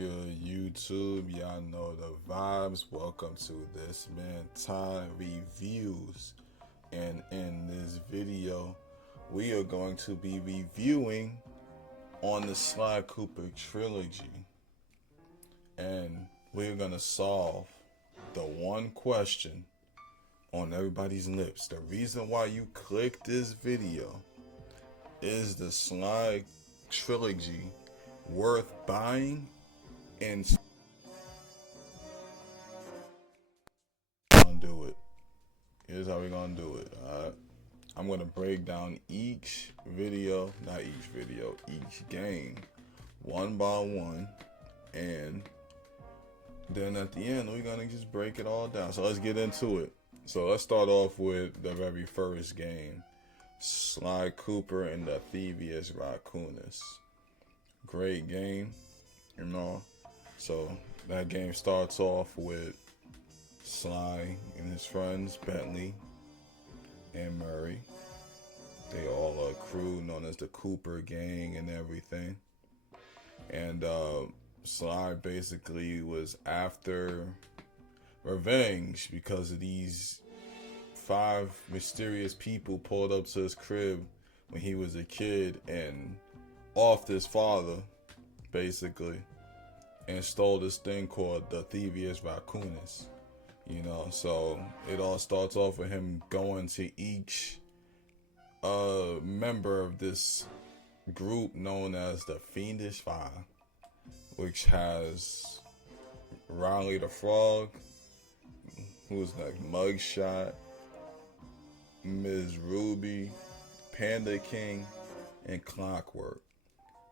good, YouTube? Y'all know the vibes. Welcome to this man time reviews. And in this video, we are going to be reviewing on the Sly Cooper trilogy. And we're going to solve the one question on everybody's lips. The reason why you clicked this video is the Sly trilogy worth buying? And gonna do it. Here's how we're gonna do it. Alright. I'm gonna break down each game one by one, and then at the end we're gonna just break it all down. So let's get into it. So let's start off with the very first game, Sly Cooper and the Thievius Raccoonus. Great game, you know. So that game starts off with Sly and his friends Bentley and Murray. They all are a crew known as the Cooper Gang and everything. And Sly basically was after revenge because of these 5 mysterious people pulled up to his crib when he was a kid and offed his father, basically, and stole this thing called the Thievius Raccoonus. You know, so it all starts off with him going to each member of this group known as the Fiendish Five, which has Riley the Frog, who's next, Mugshot, Ms. Ruby, Panda King, and Clockwork.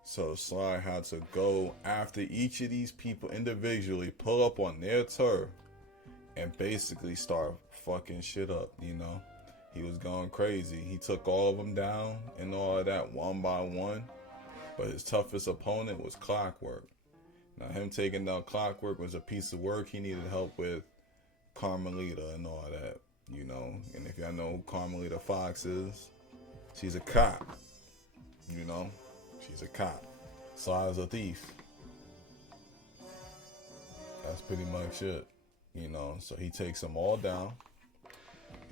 So Sly had to go after each of these people individually, pull up on their turf, and basically start fucking shit up, you know. He was going crazy. He took all of them down and all of that one by one, but his toughest opponent was Clockwork. Now him taking down Clockwork was a piece of work. He needed help with Carmelita and all that, you know. And if y'all know who Carmelita Fox is, she's a cop, you know. She's a cop. Sly's a thief. That's pretty much it, you know. So he takes them all down,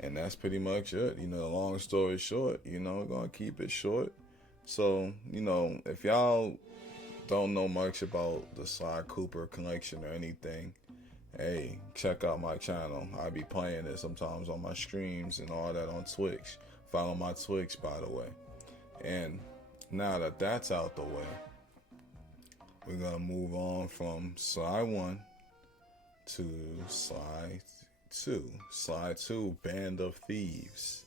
and that's pretty much it. You know, the long story short, you know, we're gonna keep it short. So, you know, if y'all don't know much about the Sly Cooper collection or anything, hey, check out my channel. I be playing it sometimes on my streams and all that on Twitch. Follow my Twitch, by the way. And now that that's out the way, we're gonna move on from Sly 1 to Sly 2. Sly 2, Band of Thieves.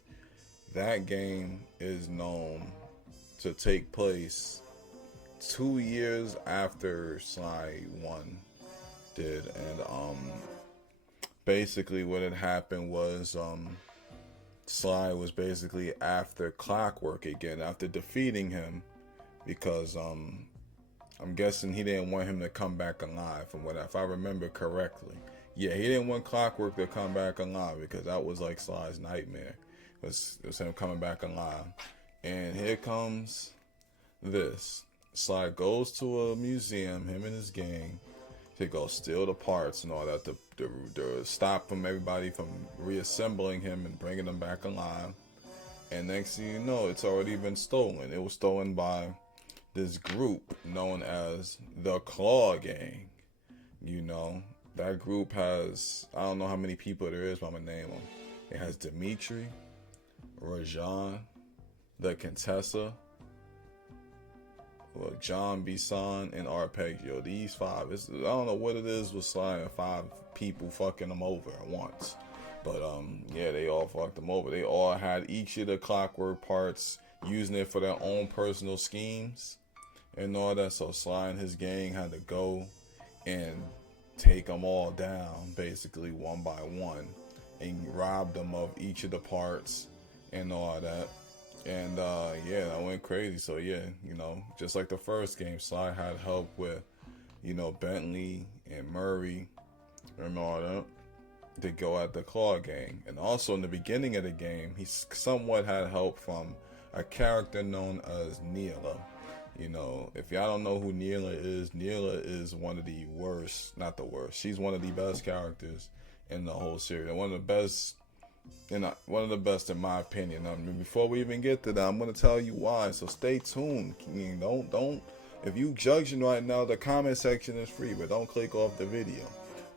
That game is known to take place 2 years after Sly 1 did, and basically what had happened was Sly was basically after Clockwork again, after defeating him, because I'm guessing he didn't want him to come back alive, from what, if I remember correctly. Yeah, he didn't want Clockwork to come back alive because that was like Sly's nightmare. It was him coming back alive. And here comes this. Sly goes to a museum, him and his gang, to go steal the parts and all that to stop from everybody from reassembling him and bringing him back alive. And next thing you know, it's already been stolen. It was stolen by this group known as the Claw Gang. You know, that group has, I don't know how many people there is, but I'm gonna name them. It has Dimitri, Rajan, the Contessa, John Bisson, and Arpeggio. These 5, I don't know what it is with Sly and 5 people fucking them over at once. But yeah, they all fucked them over. They all had each of the Clockwork parts, using it for their own personal schemes and all that. So Sly and his gang had to go and take them all down, basically one by one, and rob them of each of the parts and all that. And yeah, that went crazy. So yeah, you know, just like the first game, Sly had help with, you know, Bentley and Murray and all that to go at the Claw Gang. And also in the beginning of the game, he somewhat had help from a character known as Neela. You know, if y'all don't know who Neela is one of the worst, not the worst. She's one of the best characters in the whole series, and one of the best, one of the best in my opinion. I mean, before we even get to that, I'm gonna tell you why. So stay tuned. You know, don't. If you judging right now, the comment section is free, but don't click off the video.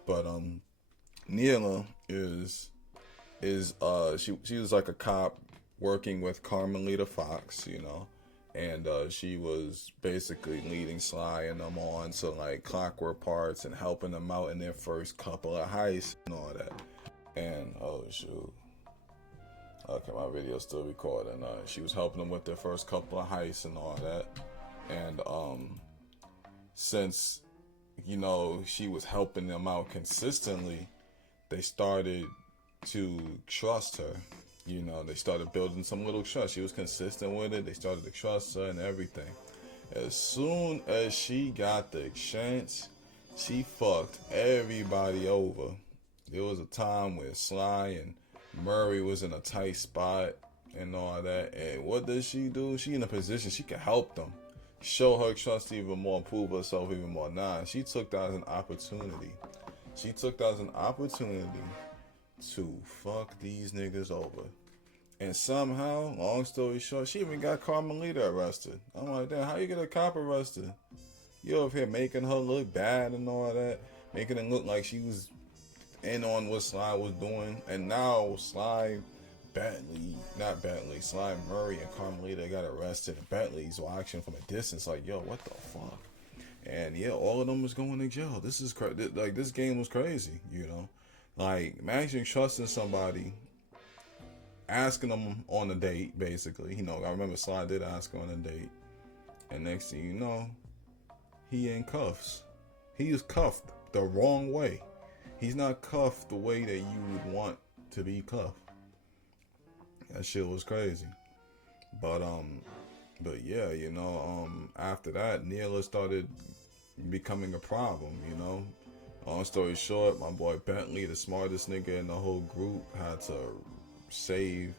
But Neela she was like a cop working with Carmelita Fox, you know, and she was basically leading Sly and them on to like clockwork parts and helping them out in their first couple of heists and all that. And oh shoot, okay, my video's still recording. She was helping them with their first couple of heists and all that. And since you know she was helping them out consistently, they started to trust her. You know, they started building some little trust. She was consistent with it. They started to trust her and everything. As soon as she got the chance, she fucked everybody over. There was a time where Sly and Murray was in a tight spot and all that. And what does she do? She in a position she can help them, show her trust even more, prove herself even more. Nah, she took that as an opportunity. She took that as an opportunity to fuck these niggas over. And somehow, long story short, she even got Carmelita arrested. I'm like, damn, how you get a cop arrested? You over here making her look bad and all that, making it look like she was in on what Sly was doing. And now Sly Murray and Carmelita got arrested, and Bentley's watching from a distance like, yo, what the fuck? And yeah, all of them was going to jail. This is like, this game was crazy, you know? Like, imagine trusting somebody, asking them on a date, basically. You know, I remember Sly did ask her on a date. And next thing you know, he in cuffs. He is cuffed the wrong way. He's not cuffed the way that you would want to be cuffed. That shit was crazy. But yeah, you know, after that, Neela started becoming a problem, you know. Long story short, my boy Bentley, the smartest nigga in the whole group, had to save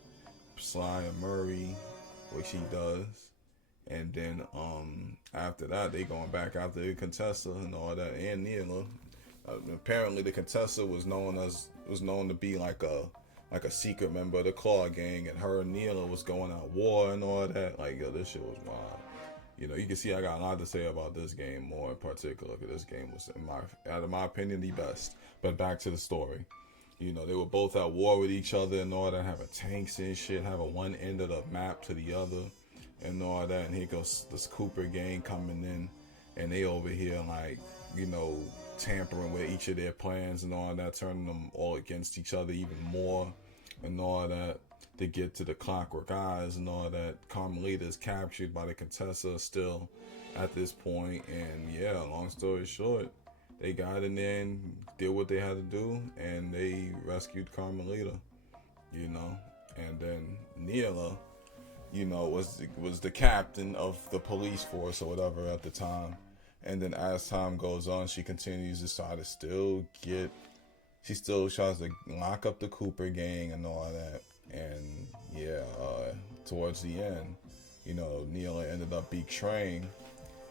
Sly and Murray, which he does. And then after that, they going back after the Contessa and all that, and Neela. Apparently, the Contessa was known to be like a secret member of the Claw Gang, and her and Neela was going at war and all that. Like, yo, this shit was wild. You know, you can see I got a lot to say about this game more in particular, because this game was, out of my opinion, the best. But back to the story. You know, they were both at war with each other and all that, having tanks and shit, having one end of the map to the other and all that. And here goes this Cooper gang coming in, and they over here, like, you know, tampering with each of their plans and all that, turning them all against each other even more and all that, to get to the Clockwork Eyes and all that. Carmelita is captured by the Contessa still at this point, and yeah, long story short, they got in there and did what they had to do, and they rescued Carmelita, you know. And then Neela, you know, was the captain of the police force or whatever at the time. And then as time goes on, she continues to try to she still tries to lock up the Cooper gang and all that. And yeah, towards the end, you know, Neela ended up betraying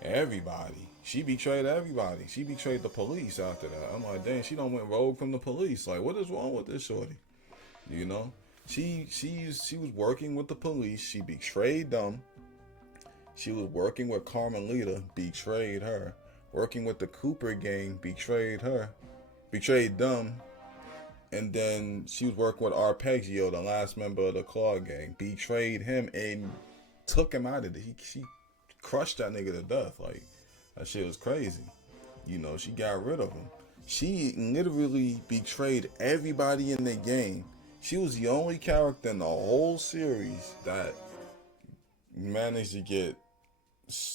everybody. She betrayed everybody. She betrayed the police after that. I'm like, dang, she done went rogue from the police. Like, what is wrong with this shorty? You know? She was working with the police. She betrayed them. She was working with Carmelita, betrayed her. Working with the Cooper gang, betrayed them. And then she was working with Arpeggio, the last member of the Claw gang, betrayed him and took him out of it. She crushed that nigga to death. Like, that shit was crazy. You know, she got rid of him. She literally betrayed everybody in the game. She was the only character in the whole series that managed to get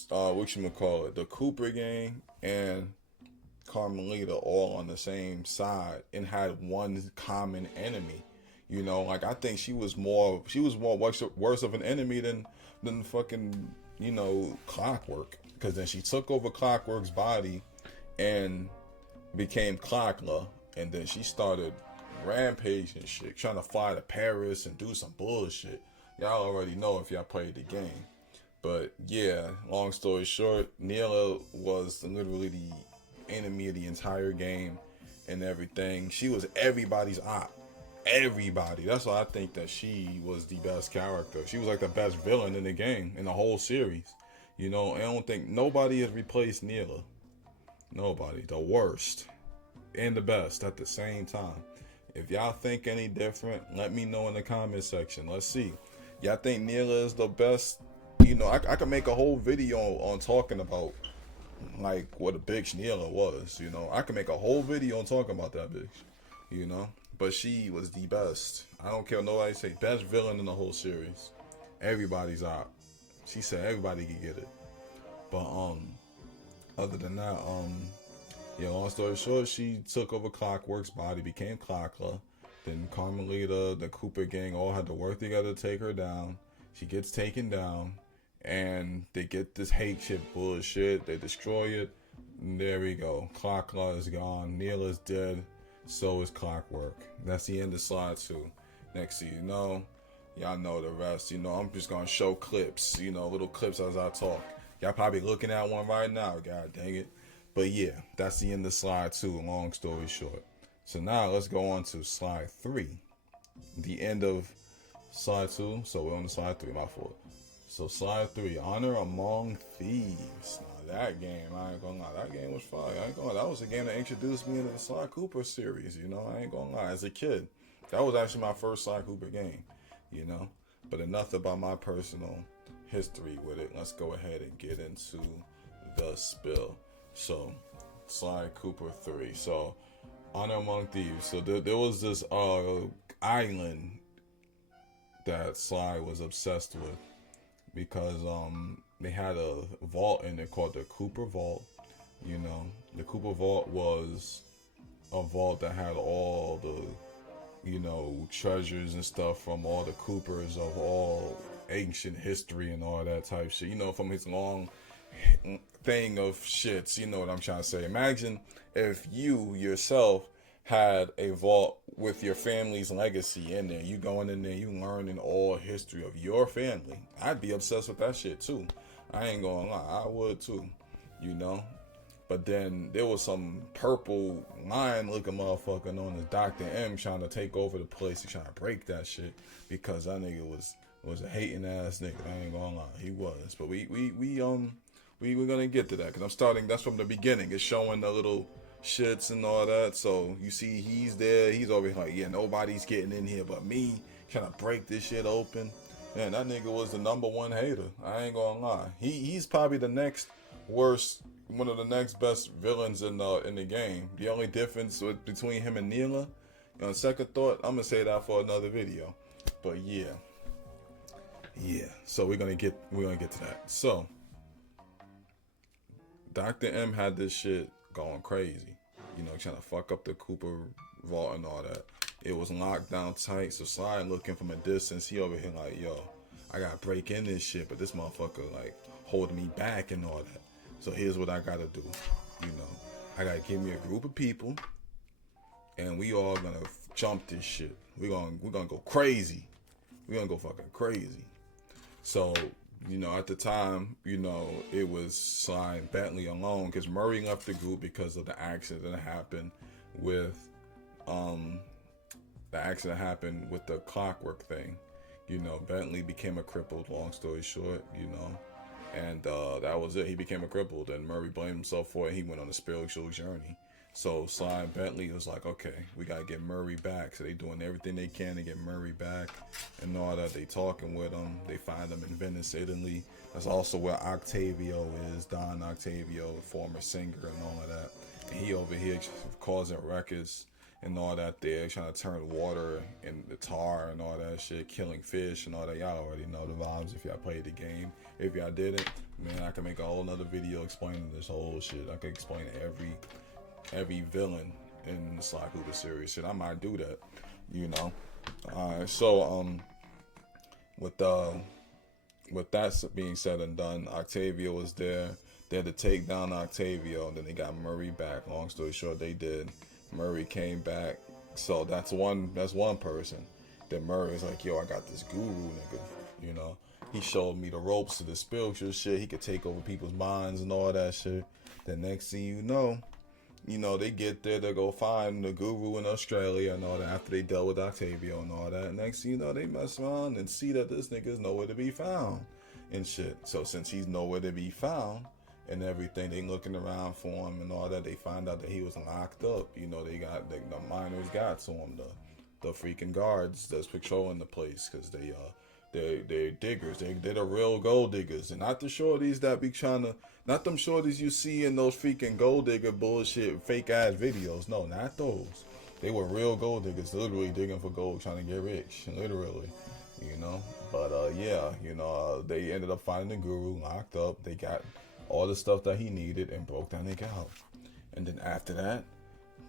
the Cooper gang and Carmelita all on the same side and had one common enemy. You know, like, I think she was more worse of an enemy than fucking, you know, Clockwork, because then she took over Clockwork's body and became Clockla, and then she started rampaging shit, trying to fly to Paris and do some bullshit. Y'all already know if y'all played the game. But yeah, long story short, Neela was literally the enemy of the entire game and everything. She was everybody's op. Everybody. That's why I think that she was the best character. She was like the best villain in the game, in the whole series. You know, I don't think nobody has replaced Neela. Nobody. The worst and the best at the same time. If y'all think any different, let me know in the comment section. Let's see. Y'all think Neela is the best? You know, I could make a whole video on talking about like what a bitch Neela was. You know, I could make a whole video on talking about that bitch. You know, but she was the best. I don't care what nobody say. Best villain in the whole series. Everybody's out. She said everybody could get it. But other than that, yeah, long story short, she took over Clockwork's body, became Clockla. Then Carmelita, the Cooper gang all had to work together to take her down. She gets taken down, and they get this hate shit bullshit. They destroy it. And there we go. Clockla is gone. Neela's dead. So is Clockwork. That's the end of slide 2. Next thing you know, y'all know the rest. You know, I'm just gonna show clips. You know, little clips as I talk. Y'all probably looking at one right now. God dang it. But yeah, that's the end of slide 2, long story short. So now let's go on to slide 3. The end of slide 2. So we're on to slide 3, my fault. So slide 3, Honor Among Thieves. Now that game, I ain't gonna lie, that game was fire. I ain't gonna lie, that was the game that introduced me into the Sly Cooper series, you know, I ain't gonna lie. As a kid, that was actually my first Sly Cooper game, you know. But enough about my personal history with it. Let's go ahead and get into the spill. So, Sly Cooper 3. So, Honor Among Thieves. So there was this island that Sly was obsessed with because they had a vault in there called the Cooper Vault. You know, the Cooper Vault was a vault that had all the, you know, treasures and stuff from all the Coopers of all ancient history and all that type shit. You know, from his long thing of shits, you know what I'm trying to say. Imagine if you yourself had a vault with your family's legacy in there. You going in there, you learning all history of your family. I'd be obsessed with that shit too. I ain't gonna lie, I would too, you know. But then there was some purple lion looking motherfucker known as Dr. M trying to take over the place. He trying to break that shit because that nigga was a hating ass nigga. I ain't gonna lie, he was. But we're gonna get to that because I'm starting. That's from the beginning. It's showing the little shits and all that. So you see, he's there. He's over here like, yeah, nobody's getting in here but me. Trying to break this shit open. Man, that nigga was the #1 hater. I ain't gonna lie. He's probably the next worst, one of the next best villains in the game. The only difference between him and Neela, on second thought, I'm gonna say that for another video. But yeah. So we're gonna get to that. So Dr. M had this shit going crazy, you know, trying to fuck up the Cooper vault and all that. It was locked down tight, so Sly looking from a distance, he over here like, yo, I gotta break in this shit, but this motherfucker like holding me back and all that. So here's what I gotta do, you know, I gotta give me a group of people, and we all gonna jump this shit. We're gonna go crazy. We're gonna go fucking crazy. So, you know, at the time, you know, it was Sly and Bentley alone because Murray left the group because of the accident that happened with the Clockwork thing. You know, Bentley became a crippled, long story short, you know, and that was it. He became a crippled, and Murray blamed himself for it. He went on a spiritual journey. So Sly and Bentley was like, okay, we gotta get Murray back. So they doing everything they can to get Murray back and all that. They talking with him. They find him in Venice, Italy. That's also where Octavio is, Don Octavio, former singer and all of that. And he over here causing records and all that there, trying to turn water into tar and all that shit, killing fish and all that. Y'all already know the vibes if y'all played the game. If y'all didn't, man, I can make a whole nother video explaining this whole shit. I could explain every villain in the Sly Cooper series. Shit, I might do that, you know. Alright, so with that being said and done, Octavio was there. They had to take down Octavio, and then they got Murray back. Long story short, they did. Murray came back, so that's one person. Then Murray was like, yo, I got this guru nigga, you know. He showed me the ropes to the spiritual shit. He could take over people's minds and all that shit. The next thing you know, they get there to go find the guru in Australia and all that after they dealt with Octavio and all that. Next thing you know, they mess around and see that this nigga's nowhere to be found and shit. So since he's nowhere to be found and everything, they looking around for him and all that. They find out that he was locked up. You know, they got the miners got to him, the freaking guards that's patrolling the place, because they're diggers. They're the real gold diggers, and not the shorties that be trying to, not them shorties you see in those freaking gold digger bullshit fake ass videos. No, not those. They were real gold diggers, literally digging for gold, trying to get rich, literally. You know, but yeah, you know, they ended up finding the guru locked up. They got all the stuff that he needed and broke that nigga out. And then after that,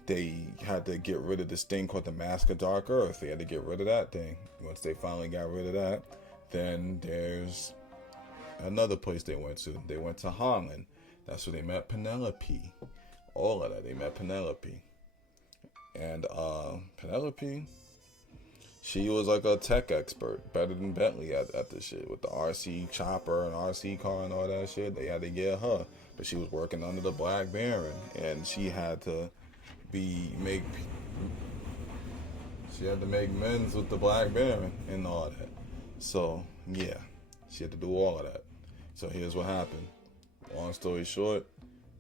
they had to get rid of this thing called the Mask of Dark Earth. They had to get rid of that thing. Once they finally got rid of that, then there's another place they went to. They went to Holland. That's where they met Penelope. All of that. They met Penelope. And Penelope, she was like a tech expert, better than Bentley at the shit. With the RC chopper and RC car and all that shit, they had to get her. But she was working under the Black Baron, and she had to make men's with the Black Baron and all that. So yeah, she had to do all of that. So here's what happened. Long story short,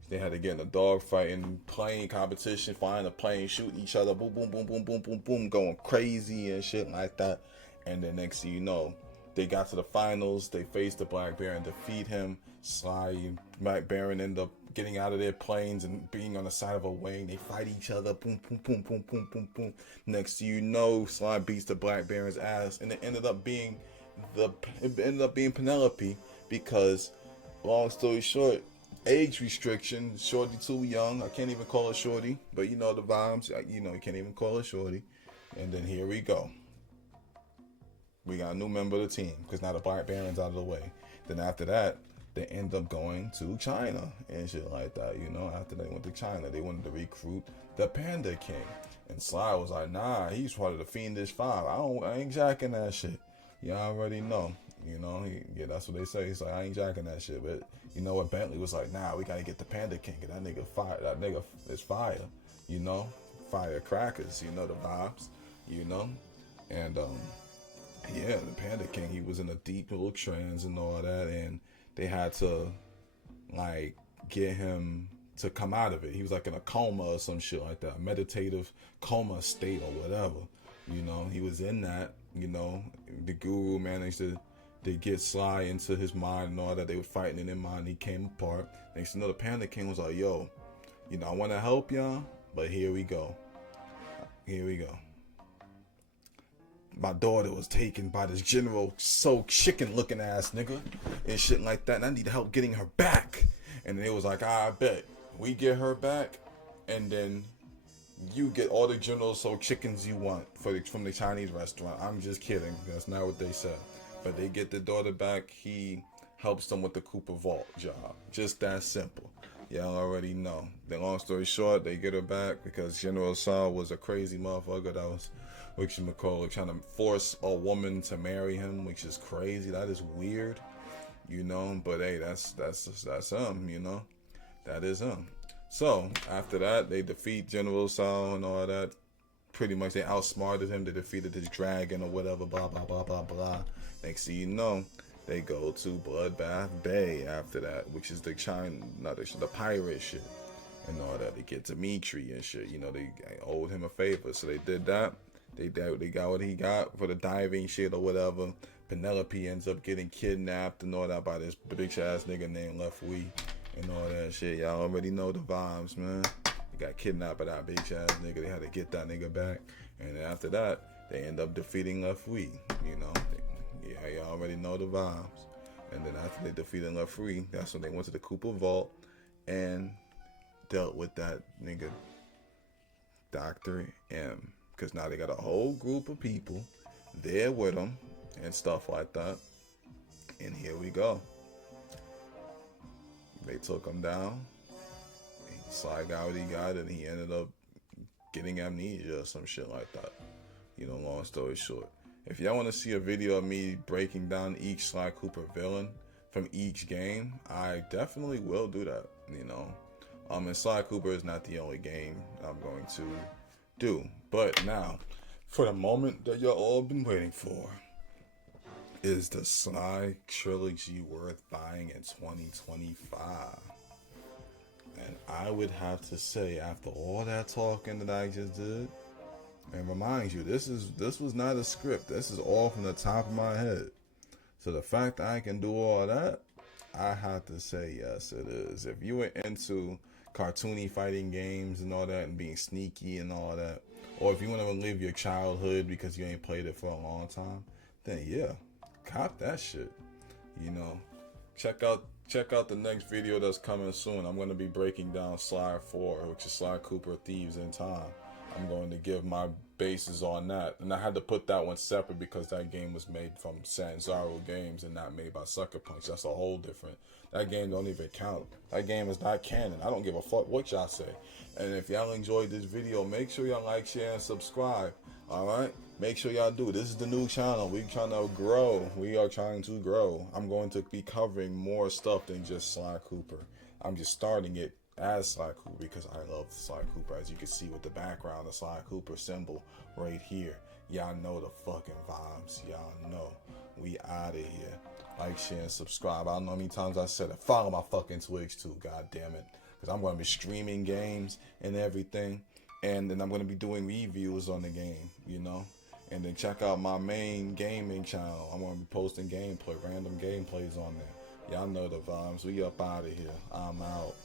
they had to get in a dogfighting plane competition, flying a plane, shooting each other, boom, boom, boom, boom, boom, boom, boom, going crazy and shit like that. And then next thing you know, they got to the finals. They faced the Black Baron, defeat him. Sly and Black Baron end up getting out of their planes and being on the side of a wing. They fight each other, boom, boom, boom, boom, boom, boom, boom. Next thing you know, Sly beats the Black Baron's ass, and it ended up being Penelope, because, long story short, age restriction, shorty too young. I can't even call her shorty, but you know the vibes. You know, you can't even call her shorty. And then here we go. We got a new member of the team, because now the Black Baron's out of the way. Then after that, they end up going to China and shit like that. You know, after they went to China, they wanted to recruit the Panda King. And Sly was like, nah, he's part of the Fiendish Five. I ain't jacking that shit. Y'all already know. You know, yeah, that's what they say. He's like, I ain't jacking that shit. But you know what? Bentley was like, nah, we gotta get the Panda King. That nigga fire. That nigga is fire. You know, firecrackers. You know the vibes. You know, and yeah, the Panda King. He was in a deep little trance and all that, and they had to like get him to come out of it. He was like in a coma or some shit like that, a meditative coma state or whatever. You know, he was in that. You know, the guru managed to get Sly into his mind and all that. They were fighting in their mind. He came apart. Next thing you know, the Panda King was like, yo, you know, I want to help y'all, but here we go. Here we go. My daughter was taken by this general so chicken looking ass nigga and shit like that, and I need help getting her back. And it was like, I bet we get her back, and then you get all the general so chickens you want from the Chinese restaurant. I'm just kidding. That's not what they said. But they get the daughter back. He helps them with the Cooper Vault job. Just that simple. Y'all already know. The long story short, they get her back because General Saul was a crazy motherfucker that was, trying to force a woman to marry him, which is crazy. That is weird, you know. But hey, that's him, you know. That is him. So after that, they defeat General Saul and all that. Pretty much, they outsmarted him. They defeated his dragon or whatever. Blah blah blah blah blah. Next thing you know, they go to Bloodbath Bay after that, which is the pirate shit and all that. They get Dimitri and shit. You know, they owed him a favor, so they did that. They got what he got for the diving shit or whatever. Penelope ends up getting kidnapped and all that by this bitch ass nigga named Left Wee and all that shit. Y'all already know the vibes, man. They got kidnapped by that bitch ass nigga. They had to get that nigga back. And then after that, they end up defeating Left Wee. You know, yeah, y'all already know the vibes. And then after they defeated Left Wee, that's when they went to the Cooper Vault and dealt with that nigga Dr. M. Because now they got a whole group of people there with them and stuff like that. And here we go. They took him down. Sly got what he got, and he ended up getting amnesia or some shit like that. You know, long story short. If y'all want to see a video of me breaking down each Sly Cooper villain from each game, I definitely will do that, you know. And Sly Cooper is not the only game I'm going to do. But now, for the moment that y'all all been waiting for, is the Sly Trilogy worth buying in 2025? And I would have to say, after all that talking that I just did, and remind you, this was not a script. This is all from the top of my head. So the fact that I can do all that, I have to say yes, it is. If you were into cartoony fighting games and all that, and being sneaky and all that, or if you want to relive your childhood because you ain't played it for a long time, then yeah, cop that shit. You know, check out the next video that's coming soon. I'm going to be breaking down Sly 4, which is Sly Cooper Thieves in Time. I'm going to give my bases on that. And I had to put that one separate because that game was made from Sanzaro Games and not made by Sucker Punch. That's a whole different. That game don't even count. That game is not canon. I don't give a fuck what y'all say. And if y'all enjoyed this video, make sure y'all like, share, and subscribe. Alright? Make sure y'all do. This is the new channel. We're trying to grow. We are trying to grow. I'm going to be covering more stuff than just Sly Cooper. I'm just starting it as Sly Cooper because I love Sly Cooper, as you can see with the background, the Sly Cooper symbol right here. Y'all know the fucking vibes. Y'all know we out of here. Like, share, and subscribe. I don't know how many times I said it. Follow my fucking Twitch too, god damn it, because I'm going to be streaming games and everything, and then I'm going to be doing reviews on the game, you know. And then check out my main gaming channel. I'm going to be posting gameplay, random gameplays on there. Y'all know the vibes. We up out of here. I'm out.